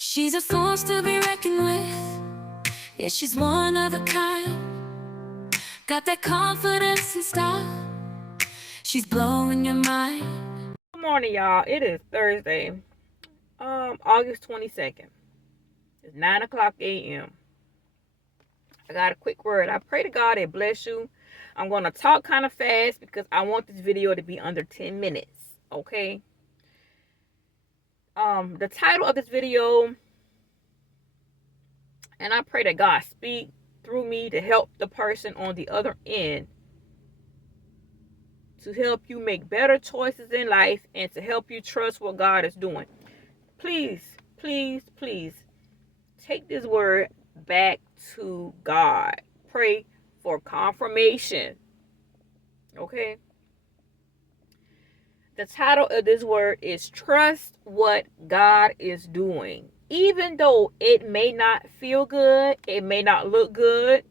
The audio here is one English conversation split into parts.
She's a force to be reckoned with. Yeah, she's one of a kind. Got that confidence and style. She's blowing your mind. Good morning, y'all. It is Thursday, August 22nd. It's 9 o'clock a.m. I got a quick word. I pray to God it bless you. I'm going to talk kind of fast because I want this video to be under 10 minutes, okay? The title of this video, and I pray that God speak through me to help the person on the other end, to help you make better choices in life and to help you trust what God is doing. Please, please, please take this word back to God. Pray for confirmation. Okay? The title of this word is Trust What God is Doing. Even though it may not feel good, it may not look good,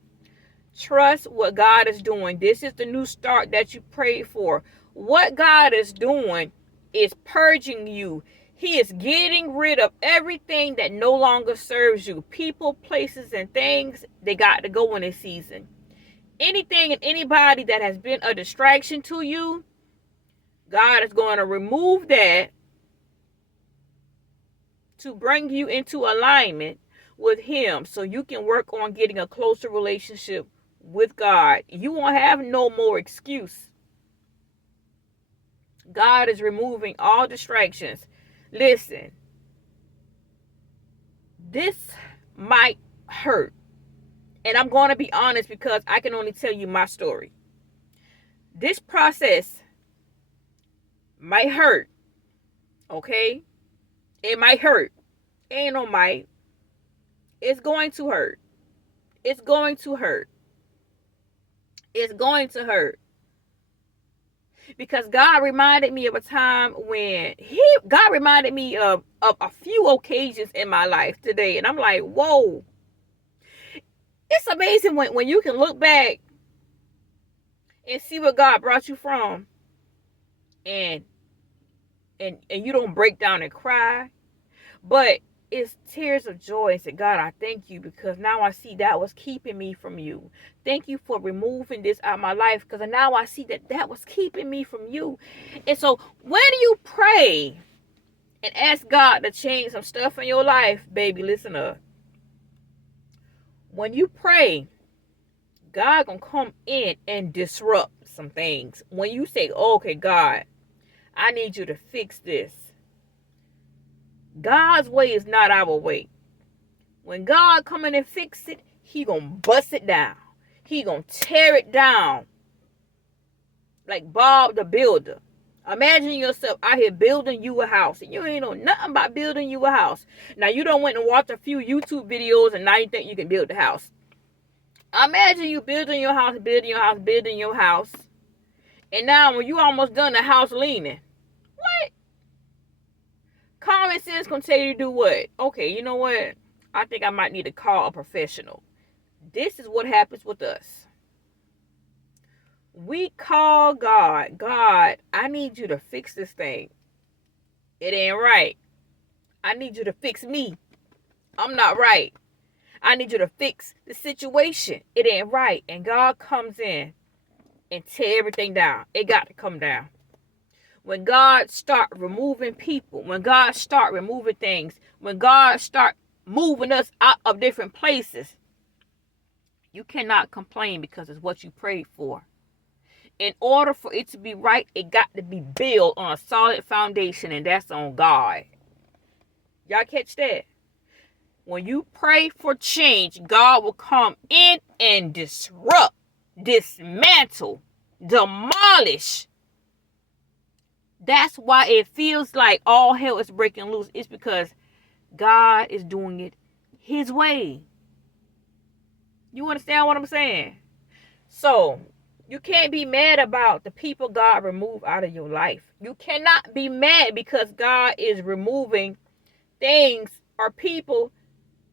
trust what God is doing. This is the new start that you prayed for. What God is doing is purging you. He is getting rid of everything that no longer serves you. People, places, and things, they got to go in this season. Anything and anybody that has been a distraction to you, God is going to remove that to bring you into alignment with Him so you can work on getting a closer relationship with God. You won't have no more excuse. God is removing all distractions. Listen, this might hurt. And I'm going to be honest because I can only tell you my story. This process might hurt. Okay? It might hurt. Ain't no might. It's going to hurt. It's going to hurt. It's going to hurt. Because God reminded me of a time when God reminded me of a few occasions in my life today. And I'm like, whoa. It's amazing when you can look back and see what God brought you from. And you don't break down and cry. But it's tears of joy and say, God, I thank you because now I see that was keeping me from you. Thank you for removing this out of my life because now I see that was keeping me from you. And so when you pray and ask God to change some stuff in your life, baby, listen up. When you pray, God gonna come in and disrupt some things. When you say, okay, God, I need you to fix this. God's way is not our way. When God come in and fix it, He gonna bust it down. He gonna tear it down. Like Bob the Builder. Imagine yourself out here building you a house. And you ain't know nothing about building you a house. Now you done went and watched a few YouTube videos and now you think you can build the house. Imagine you building your house, building your house, building your house. And now when you almost done, the house leaning. What? Common sense gonna tell you to do what? Okay, you know what? I think I might need to call a professional. This is what happens with us. We call God. God, I need you to fix this thing. It ain't right. I need you to fix me. I'm not right. I need you to fix the situation. It ain't right. And God comes in and tear everything down. It got to come down. When God start removing people, when God start removing things, when God start moving us out of different places, you cannot complain because it's what you prayed for. In order for it to be right, it got to be built on a solid foundation, and that's on God. Y'all catch that? When you pray for change, God will come in and disrupt, dismantle, demolish. That's why it feels like all hell is breaking loose. It's because God is doing it His way. You understand what I'm saying? So, you can't be mad about the people God removed out of your life. You cannot be mad because God is removing things or people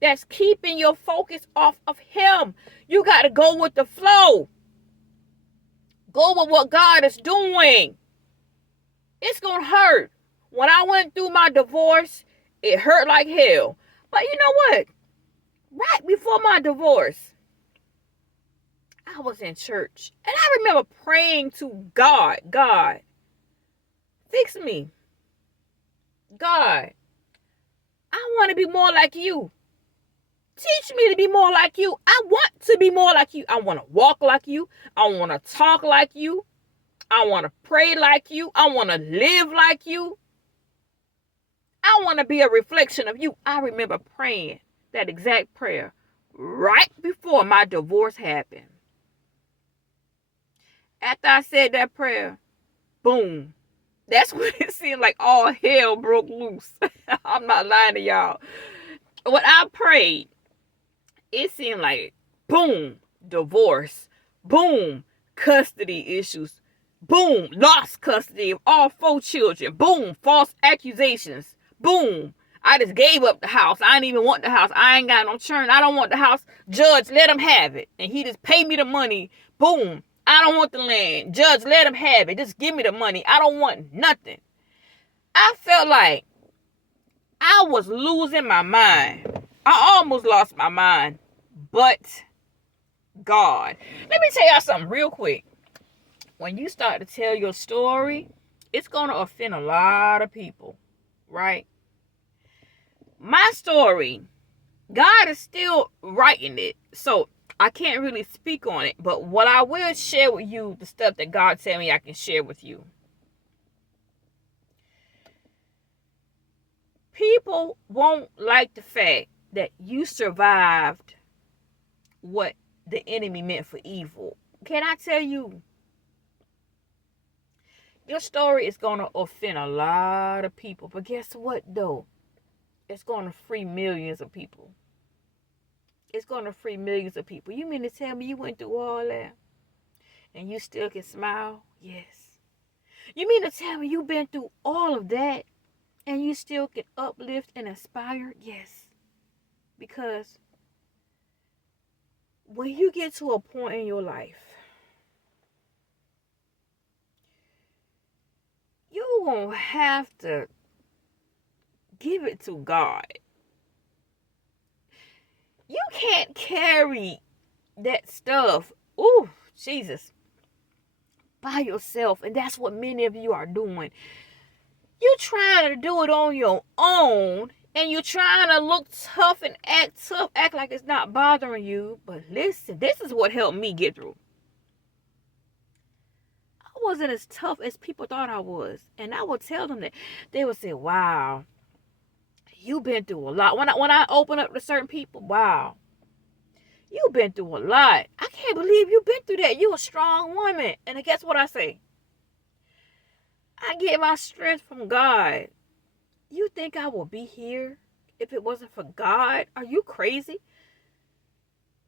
that's keeping your focus off of Him. You got to go with the flow. Go with what God is doing. It's going to hurt. When I went through my divorce, it hurt like hell. But you know what? Right before my divorce, I was in church. And I remember praying to God, God, fix me. God, I want to be more like you. Teach me to be more like you. I want to be more like you. I want to walk like you. I want to talk like you. I want to pray like you. I want to live like you. I want to be a reflection of you. I remember praying that exact prayer right before my divorce happened. After I said that prayer, boom. That's when it seemed like all hell broke loose. I'm not lying to y'all. When I prayed, it seemed like boom, divorce, boom, custody issues, boom, lost custody of all 4 children, boom, false accusations, boom. I just gave up the house. I didn't even want the house. I ain't got no churn. I don't want the house. Judge, let him have it. And he just paid me the money. Boom. I don't want the land. Judge, let him have it. Just give me the money. I don't want nothing. I felt like I was losing my mind. I almost lost my mind. But God. Let me tell y'all something real quick. When you start to tell your story, it's going to offend a lot of people, right? My story, God is still writing it, so I can't really speak on it. But what I will share with you, the stuff that God tell me I can share with you. People won't like the fact that you survived what the enemy meant for evil. Can I tell you? Your story is going to offend a lot of people. But guess what, though? It's going to free millions of people. It's going to free millions of people. You mean to tell me you went through all that and you still can smile? Yes. You mean to tell me you've been through all of that and you still can uplift and inspire? Yes. Because when you get to a point in your life, you're going to have to give it to God. You can't carry that stuff, ooh, Jesus, by yourself. And that's what many of you are doing. You're trying to do it on your own. And you're trying to look tough and act tough, act like it's not bothering you. But listen, this is what helped me get through. I wasn't as tough as people thought I was. And I would tell them that. They would say, wow, you've been through a lot. When I open up to certain people, wow, you've been through a lot. I can't believe you've been through that. You're a strong woman. And guess what I say? I get my strength from God. You think I will be here if it wasn't for God? Are you crazy?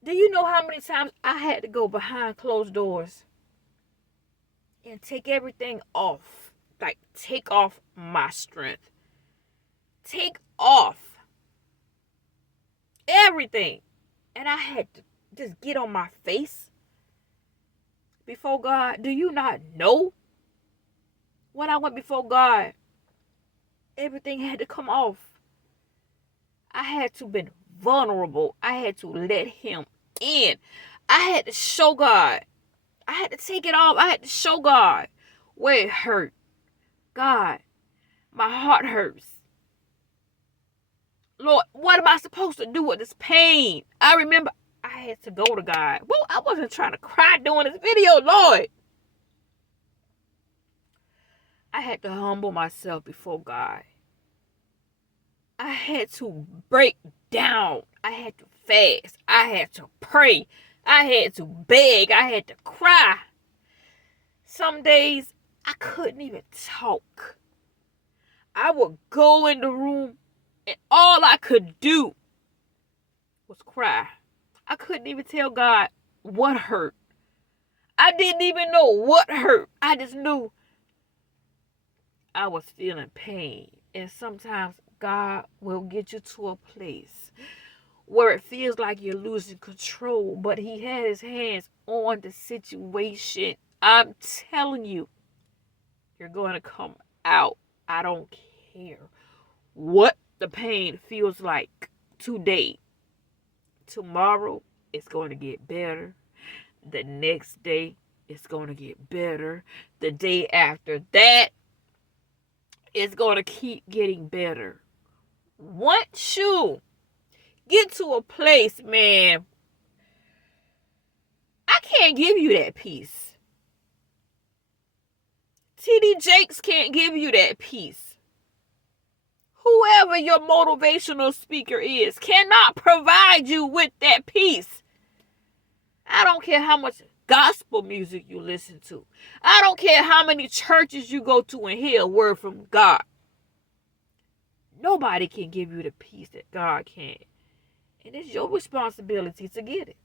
Do you know how many times I had to go behind closed doors and take everything off? Like, take off my strength. Take off everything. And I had to just get on my face before God. Do you not know? When I went before God, everything had to come off. I had to be vulnerable. I had to let him in. I had to show God. I had to take it off. I had to show God where it hurt. God, my heart hurts. Lord, what am I supposed to do with this pain? I remember I had to go to God. Well, I wasn't trying to cry doing this video, Lord. I had to humble myself before God. I had to break down. I had to fast. I had to pray. I had to beg. I had to cry. Some days I couldn't even talk. I would go in the room and all I could do was cry. I couldn't even tell God what hurt. I didn't even know what hurt. I just knew I was feeling pain. And sometimes God will get you to a place where it feels like you're losing control, but he had his hands on the situation. I'm telling you, you're going to come out. I don't care what the pain feels like. today. Tomorrow, it's going to get better. The next day, it's going to get better. The day after that, it's going to keep getting better. Once you get to a place, man, I can't give you that peace. TD Jakes can't give you that peace. Whoever your motivational speaker is cannot provide you with that peace. I don't care how much gospel music you listen to. I don't care how many churches you go to and hear a word from God. Nobody can give you the peace that God can. And it's your responsibility to get it.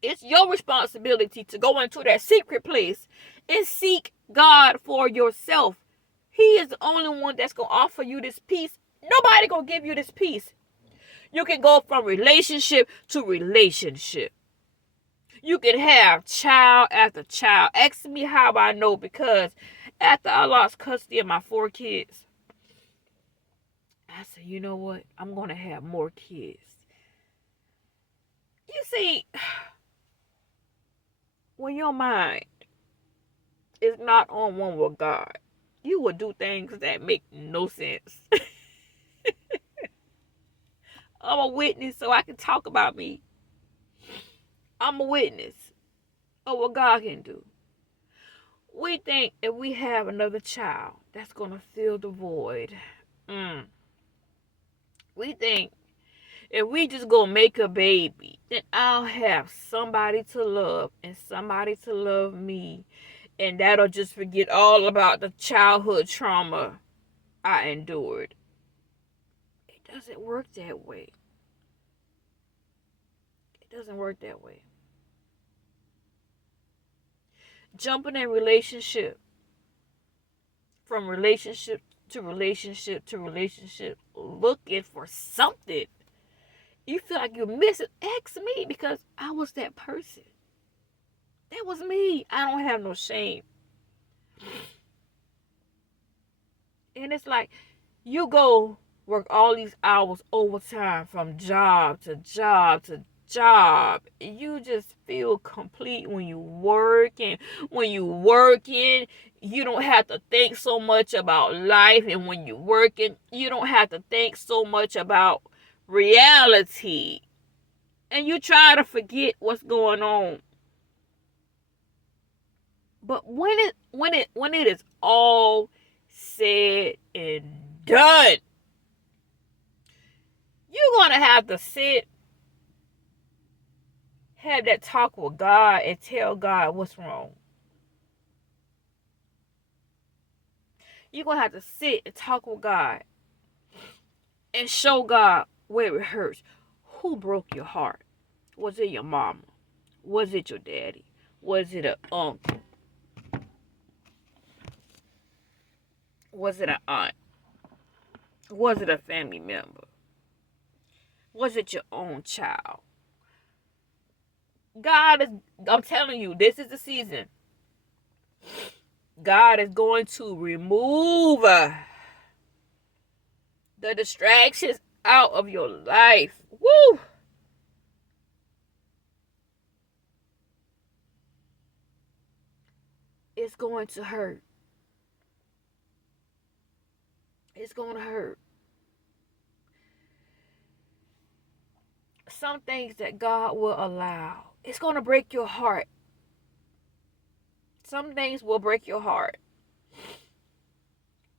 It's your responsibility to go into that secret place and seek God for yourself. He is the only one that's going to offer you this peace. Nobody going to give you this peace. You can go from relationship to relationship. You can have child after child. Ask me how I know, because after I lost custody of my 4 kids, I said, you know what? I'm going to have more kids. You see, when your mind is not on one with God, you will do things that make no sense. I'm a witness, so I can talk about me. I'm a witness of what God can do. We think if we have another child, that's going to fill the void. We think if we just go make a baby, then I'll have somebody to love and somebody to love me. And that'll just forget all about the childhood trauma I endured. It doesn't work that way. It doesn't work that way. Jumping in relationship, from relationship to relationship to relationship, looking for something. You feel like you're missing. Ask me, because I was that person. That was me. I don't have no shame. And it's like you go work all these hours overtime from job to job to job. You just feel complete when you work, and when you working, you don't have to think so much about life, and when you're working, you don't have to think so much about reality, and you try to forget what's going on. But when it is all said and done, you're gonna have to sit, have that talk with God, and tell God what's wrong. You're gonna have to sit and talk with God and show God where it hurts. Who broke your heart? Was it your mama? Was it your daddy? Was it an uncle? Was it an aunt? Was it a family member? Was it your own child? I'm telling you, this is the season. God is going to remove the distractions out of your life. Woo! It's going to hurt. It's going to hurt. Some things that God will allow, it's going to break your heart. Some things will break your heart.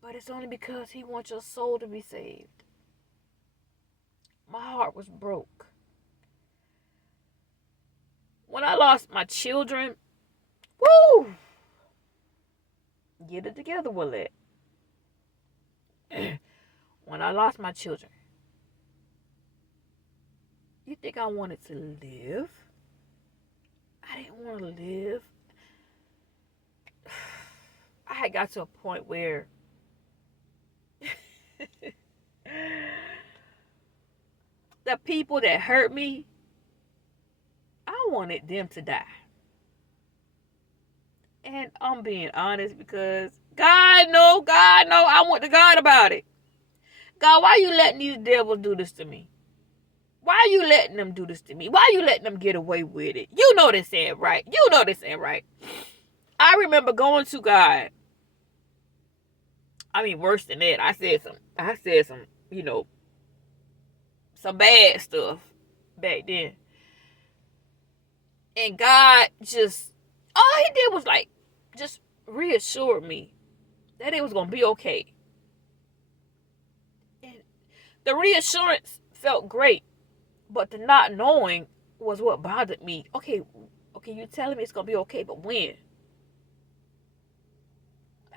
But it's only because He wants your soul to be saved. My heart was broke. When I lost my children, woo! Get it together, Willette. When I lost my children, you think I wanted to live? I didn't want to live. I had got to a point where the people that hurt me, I wanted them to die. And I'm being honest, because God know, I went to God about it. God, why you letting these devils do this to me? Why are you letting them do this to me? Why are you letting them get away with it? You know this ain't right. You know this ain't right. I remember going to God. I mean, worse than that. I said some, some bad stuff back then. And God just, all he did was like, just reassure me that it was going to be okay. And the reassurance felt great, but the not knowing was what bothered me. Okay, you telling me it's going to be okay, but when?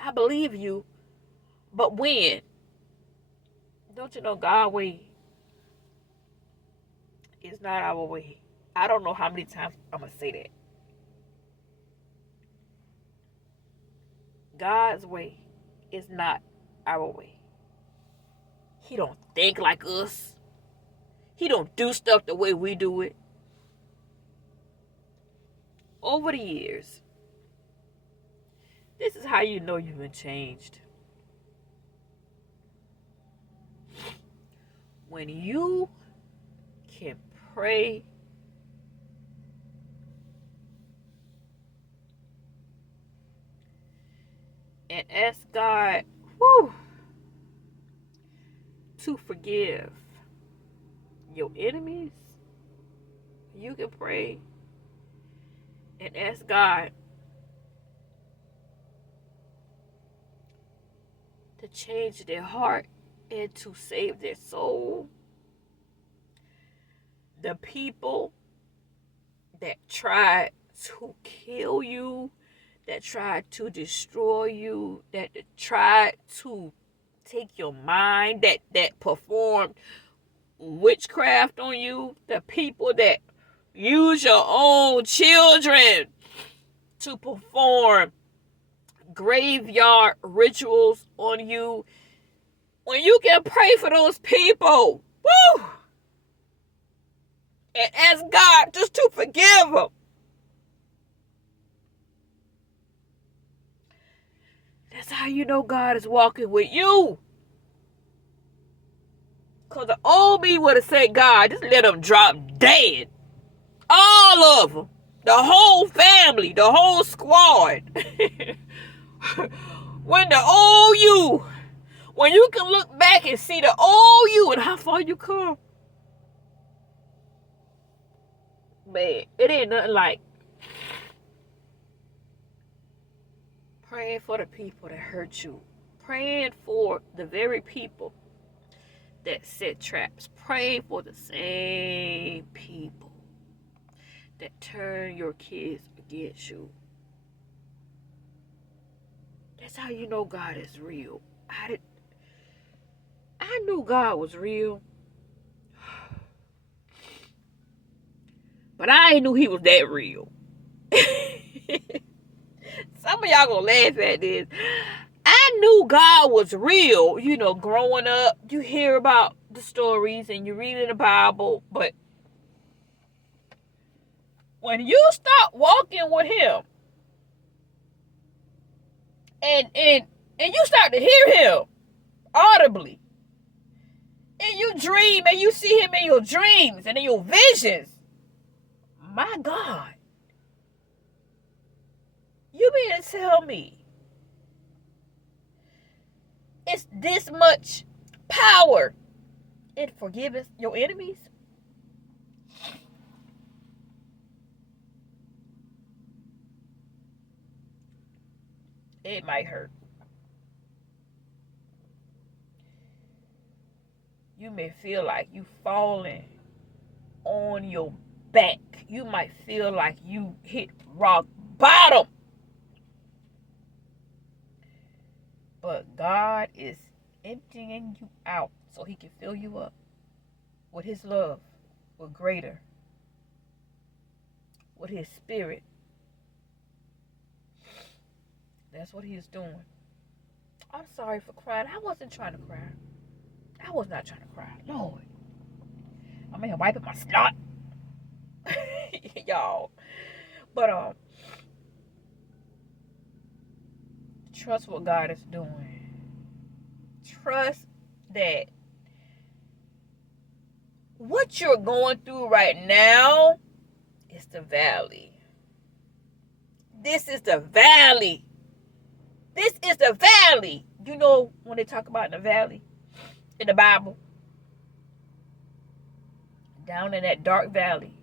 I believe you, but when? Don't you know God's way is not our way? I don't know how many times I'm going to say that. God's way is not our way. He don't think like us. He don't do stuff the way we do it. Over the years, this is how you know you've been changed. When you can pray and ask God, to forgive your enemies, you can pray and ask God to change their heart and to save their soul. The people that tried to kill you, that tried to destroy you, that tried to take your mind, that performed witchcraft on you, the people that use your own children to perform graveyard rituals on you. When you can pray for those people, and ask God just to forgive them, that's how you know God is walking with you. Because the old me would have said, God, just let them drop dead. All of them. The whole family. The whole squad. When you can look back and see the old you and how far you come. Man, it ain't nothing like praying for the people that hurt you. Praying for the very people that set traps. Praying for the same people that turn your kids against you. That's how you know God is real. I knew God was real, but I ain't knew he was that real. Some of y'all gonna laugh at this. I knew God was real, growing up. You hear about the stories and you read in the Bible, but when you start walking with him and you start to hear him audibly, and you dream and you see him in your dreams and in your visions, my God, you mean to tell me it's this much power in forgiving your enemies? It might hurt. You may feel like you falling on your back. You might feel like you hit rock bottom. But God is emptying you out so he can fill you up with his love, with greater, with his spirit. That's what he is doing. I'm sorry for crying. I wasn't trying to cry. I was not trying to cry. Lord. I'm in here wiping my snot. Y'all. But trust what God is doing. Trust that What you're going through right now is the valley. This is the valley. This is the valley. You know when they talk about the valley in the Bible? Down in that dark valley.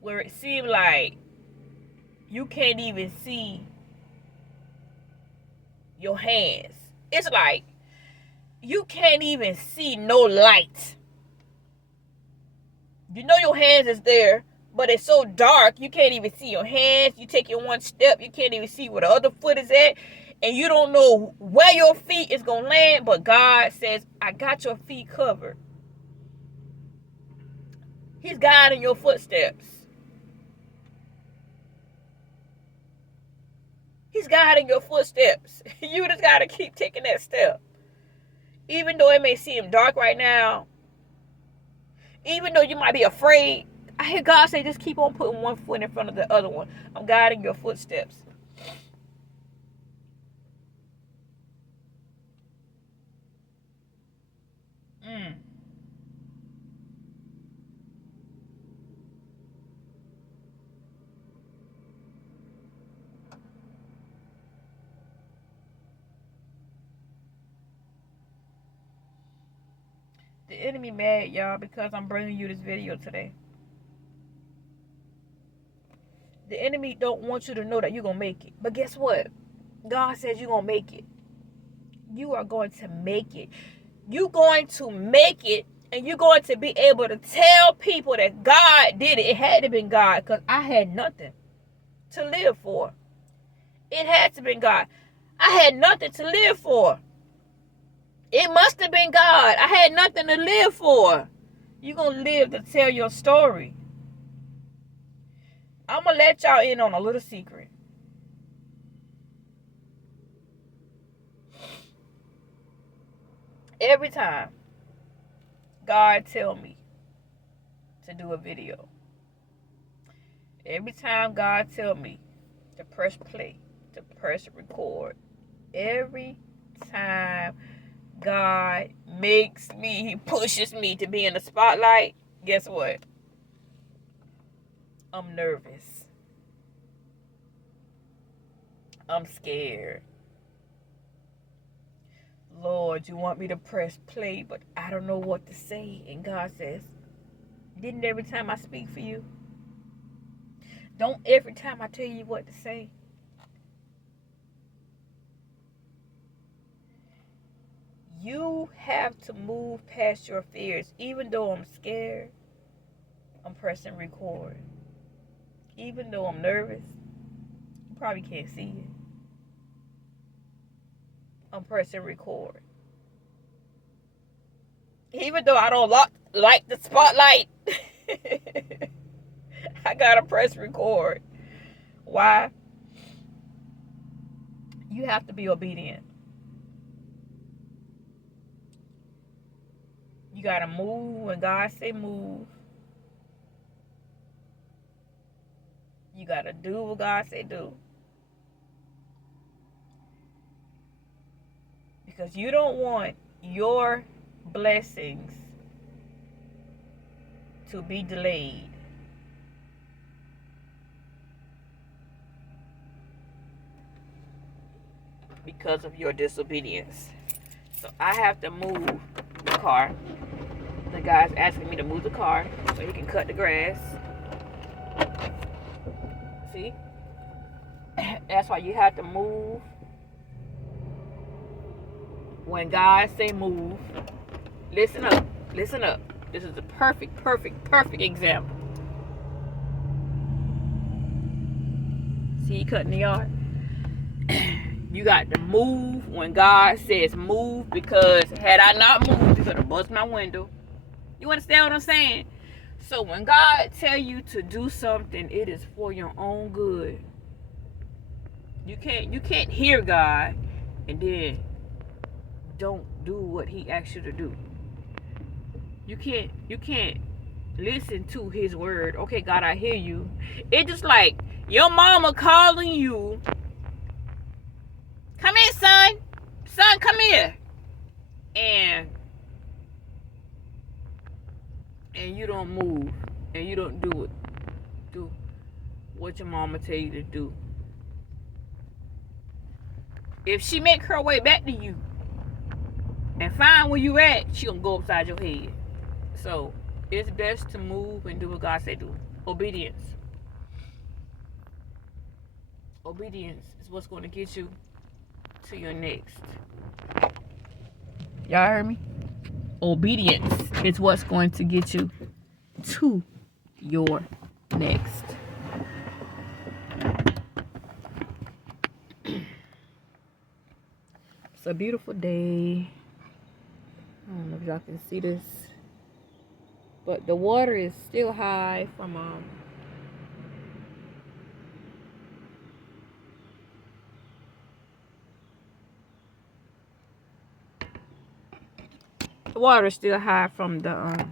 Where it seemed like you can't even see your hands. It's like you can't even see no light. You know your hands is there, but it's so dark you can't even see your hands. You take your one step, you can't even see where the other foot is at, and you don't know where your feet is going to land, but God says, I got your feet covered. He's guiding your footsteps. He's guiding your footsteps. You just got to keep taking that step. Even though it may seem dark right now, even though you might be afraid, I hear God say, just keep on putting one foot in front of the other one. I'm guiding your footsteps. The enemy mad, y'all, because I'm bringing you this video today. The enemy don't want you to know that you're going to make it. But guess what? God says you're going to make it. You are going to make it. You're going to make it, and you're going to be able to tell people that God did it. It had to have been God, because I had nothing to live for. It had to have been God. I had nothing to live for. It must have been God. I had nothing to live for. You're going to live to tell your story. I'm going to let y'all in on a little secret. Every time God tell me to do a video, every time God tell me to press play, to press record, every time God makes me, he pushes me to be in the spotlight, guess what? I'm nervous. I'm scared. Lord, you want me to press play, but I don't know what to say. And God says, didn't every time I speak for you? Don't every time I tell you what to say. You have to move past your fears. Even though I'm scared, I'm pressing record. Even though I'm nervous, you probably can't see it. I'm pressing record. Even though I don't like the spotlight, I gotta press record. Why? You have to be obedient. You gotta move when God say move. You gotta do what God say do. Because you don't want your blessings to be delayed. Because of your disobedience. So I have to move the car. The guy's asking me to move the car so he can cut the grass. See? That's why you have to move when God say move. Listen up. Listen up. This is the perfect example. See, he cutting the yard. You got to move when God says move, because had I not moved, he could have busted my window. You understand what I'm saying? So when God tell you to do something, it is for your own good. You can't hear God and then don't do what he asks you to do. You can't listen to his word. Okay, God, I hear you. It's just like your mama calling you. Come here, son. Son, come here. and you don't move and you don't do what your mama tell you to do. If she make her way back to you and find where you at, she gonna go upside your head. So it's best to move and do what God say do. Obedience. Obedience is what's gonna get you to your next. Y'all heard me? Obedience is what's going to get you to your next. It's a beautiful day. I don't know if y'all can see this, but the water is still high from the water is still high from the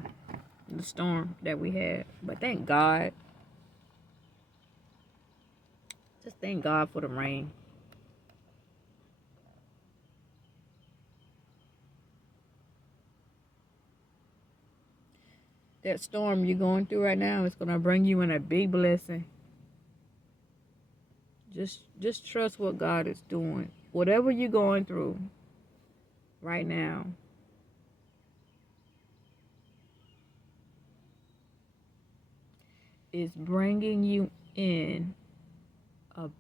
storm that we had. But thank God. Just thank God for the rain. That storm you're going through right now is gonna bring you in a big blessing. Just trust what God is doing. Whatever you're going through right now, is bringing you in a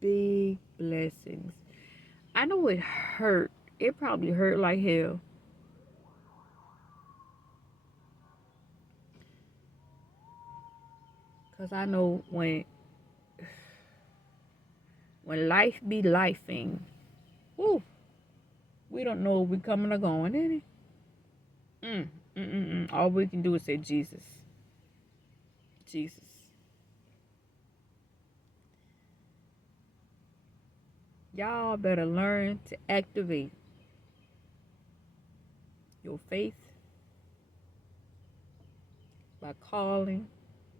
big blessings. I know it hurt. It probably hurt like hell. Cause I know when life be lifing, whoo, we don't know if we coming or going, is it? All we can do is say Jesus. Jesus. Y'all better learn to activate your faith by calling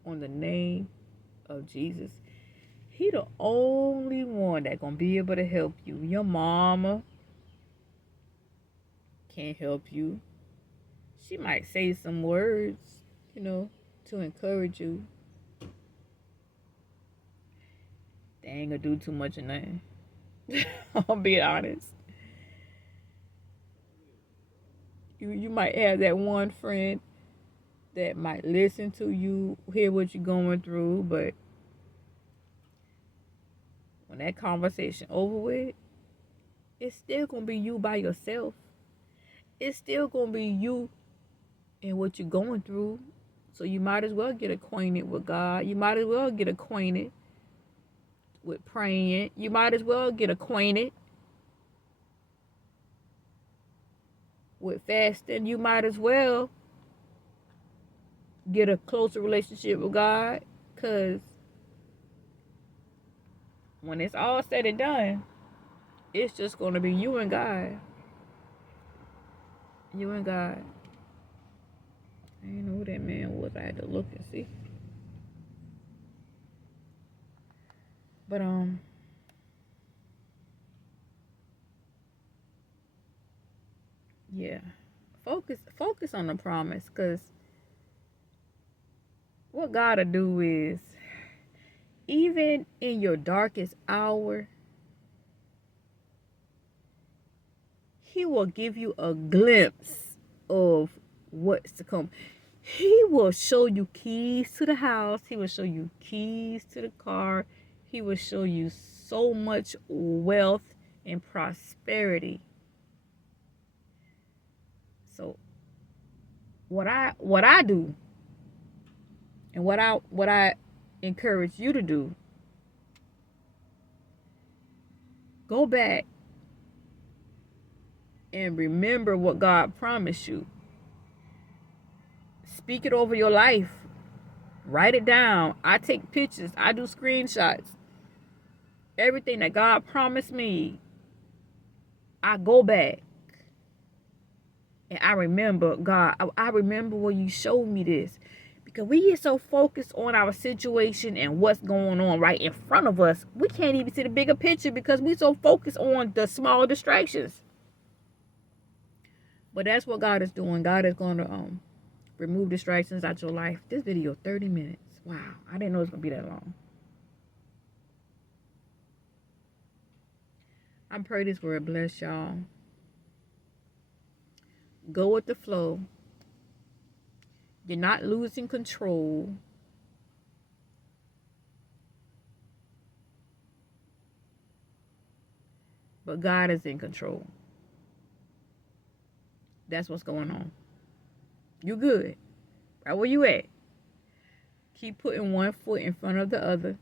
on the name of Jesus. He the only one that gonna be able to help you. Your mama can't help you. She might say some words, to encourage you. They ain't gonna do too much of nothing. I'll be honest. You might have that one friend that might listen to you, hear what you're going through, but when that conversation over with, it's still gonna be you by yourself. It's still gonna be you and what you're going through. So you might as well get acquainted with God. You might as well get acquainted with praying. You might as well get acquainted with fasting. You might as well get a closer relationship with God, because when it's all said and done, it's just going to be you and God. You and God. I didn't know who that man was. I had to look and see. But yeah, focus on the promise, because what God will do is, even in your darkest hour, He will give you a glimpse of what's to come. He will show you keys to the house. He will show you keys to the car. He will show you so much wealth and prosperity. So what I do, and what I encourage you to do, go back and remember what God promised you. Speak it over your life. Write it down. I take pictures. I do screenshots. Everything that God promised me, I go back and I remember, God, I remember when you showed me this. Because we get so focused on our situation and what's going on right in front of us, we can't even see the bigger picture because we're so focused on the small distractions. But that's what God is doing. God is going to remove distractions out your life. This video 30 minutes. Wow, I didn't know it was going to be that long. I pray this word bless y'all. Go with the flow. You're not losing control. But God is in control. That's what's going on. You good. Right where you at. Keep putting one foot in front of the other.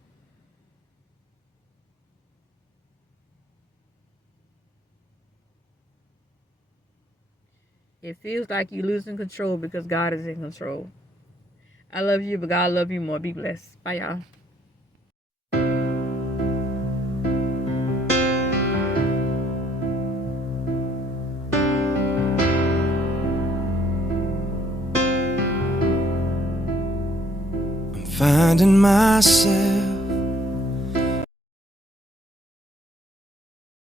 It feels like you're losing control because God is in control. I love you, but God love you more. Be blessed. Bye, y'all. Finding myself